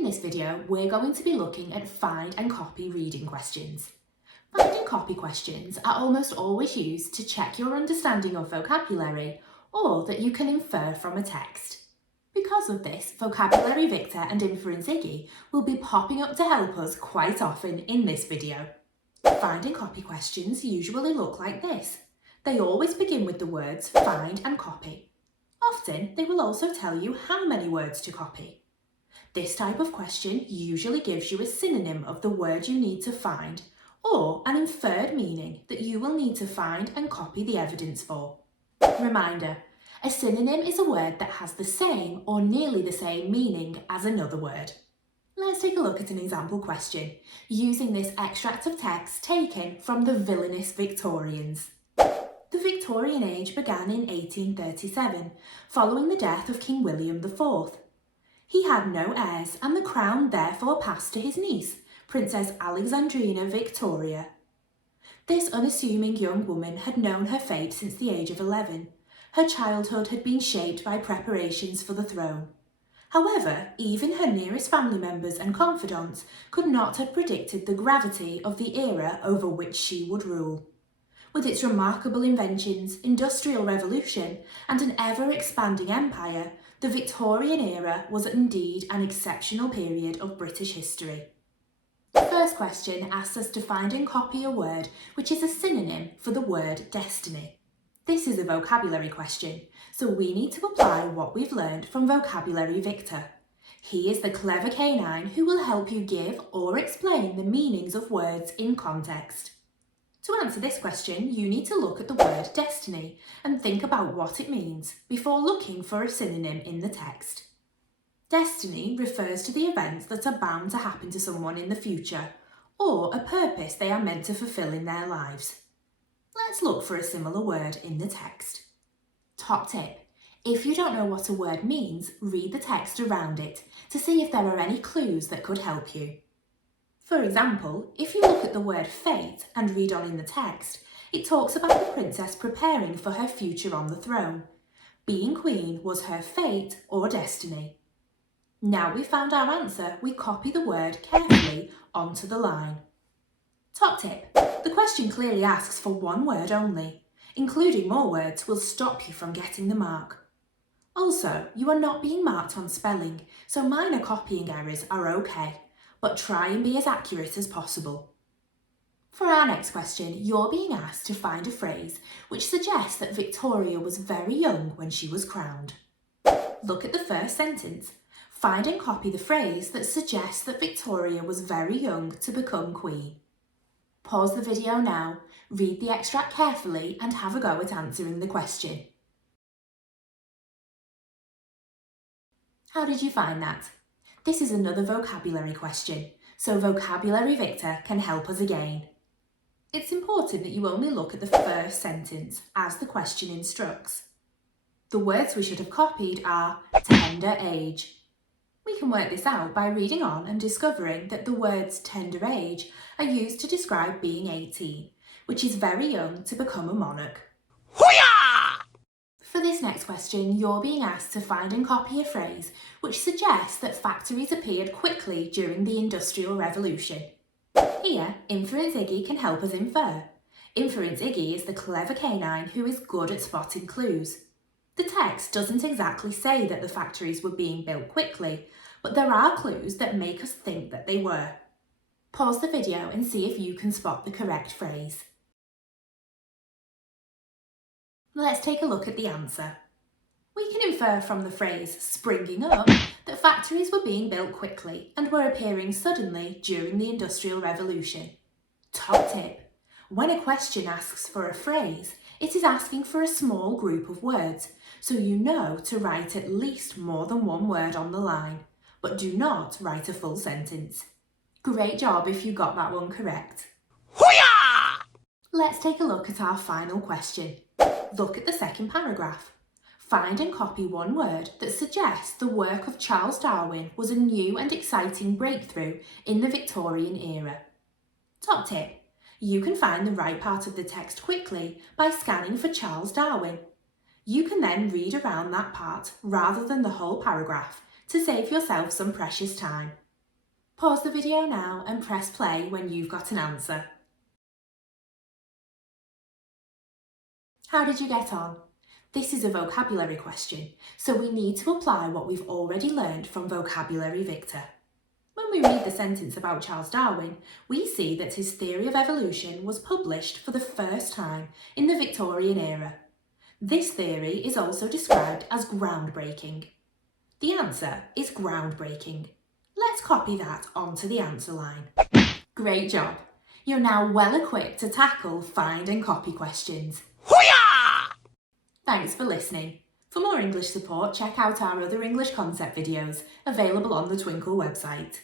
In this video, we're going to be looking at find and copy reading questions. Find and copy questions are almost always used to check your understanding of vocabulary or that you can infer from a text. Because of this, Vocabulary Victor and Inference Iggy will be popping up to help us quite often in this video. Find and copy questions usually look like this. They always begin with the words find and copy. Often, they will also tell you how many words to copy. This type of question usually gives you a synonym of the word you need to find or an inferred meaning that you will need to find and copy the evidence for. Reminder, a synonym is a word that has the same or nearly the same meaning as another word. Let's take a look at an example question using this extract of text taken from the villainous Victorians. The Victorian age began in 1837, following the death of King William IV. He had no heirs and the crown therefore passed to his niece, Princess Alexandrina Victoria. This unassuming young woman had known her fate since the age of 11. Her childhood had been shaped by preparations for the throne. However, even her nearest family members and confidants could not have predicted the gravity of the era over which she would rule. With its remarkable inventions, industrial revolution, and an ever-expanding empire, the Victorian era was indeed an exceptional period of British history. The first question asks us to find and copy a word which is a synonym for the word destiny. This is a vocabulary question, so we need to apply what we've learned from Vocabulary Victor. He is the clever canine who will help you give or explain the meanings of words in context. To answer this question, you need to look at the word destiny and think about what it means before looking for a synonym in the text. Destiny refers to the events that are bound to happen to someone in the future or a purpose they are meant to fulfill in their lives. Let's look for a similar word in the text. Top tip: if you don't know what a word means, read the text around it to see if there are any clues that could help you. For example, if you look at the word fate and read on in the text, it talks about the princess preparing for her future on the throne. Being queen was her fate or destiny. Now we've found our answer, we copy the word carefully onto the line. Top tip: the question clearly asks for one word only. Including more words will stop you from getting the mark. Also, you are not being marked on spelling, so minor copying errors are okay. But try and be as accurate as possible. For our next question, you're being asked to find a phrase which suggests that Victoria was very young when she was crowned. Look at the first sentence. Find and copy the phrase that suggests that Victoria was very young to become queen. Pause the video now, read the extract carefully and have a go at answering the question. How did you find that? This is another vocabulary question, so Vocabulary Victor can help us again. It's important that you only look at the first sentence as the question instructs. The words we should have copied are tender age. We can work this out by reading on and discovering that the words tender age are used to describe being 18, which is very young to become a monarch. For this next question, you're being asked to find and copy a phrase which suggests that factories appeared quickly during the Industrial Revolution. Here, Inference Iggy can help us infer. Inference Iggy is the clever canine who is good at spotting clues. The text doesn't exactly say that the factories were being built quickly, but there are clues that make us think that they were. Pause the video and see if you can spot the correct phrase. Let's take a look at the answer. We can infer from the phrase springing up that factories were being built quickly and were appearing suddenly during the Industrial Revolution. Top tip: when a question asks for a phrase, it is asking for a small group of words, so you know to write at least more than one word on the line, but do not write a full sentence. Great job if you got that one correct. Let's take a look at our final question. Look at the second paragraph. Find and copy one word that suggests the work of Charles Darwin was a new and exciting breakthrough in the Victorian era. Top tip: you can find the right part of the text quickly by scanning for Charles Darwin. You can then read around that part rather than the whole paragraph to save yourself some precious time. Pause the video now and press play when you've got an answer. How did you get on? This is a vocabulary question, so we need to apply what we've already learned from Vocabulary Victor. When we read the sentence about Charles Darwin, we see that his theory of evolution was published for the first time in the Victorian era. This theory is also described as groundbreaking. The answer is groundbreaking. Let's copy that onto the answer line. Great job! You're now well equipped to tackle find and copy questions. Hoo-yah! Thanks for listening. For more English support, check out our other English concept videos available on the Twinkl website.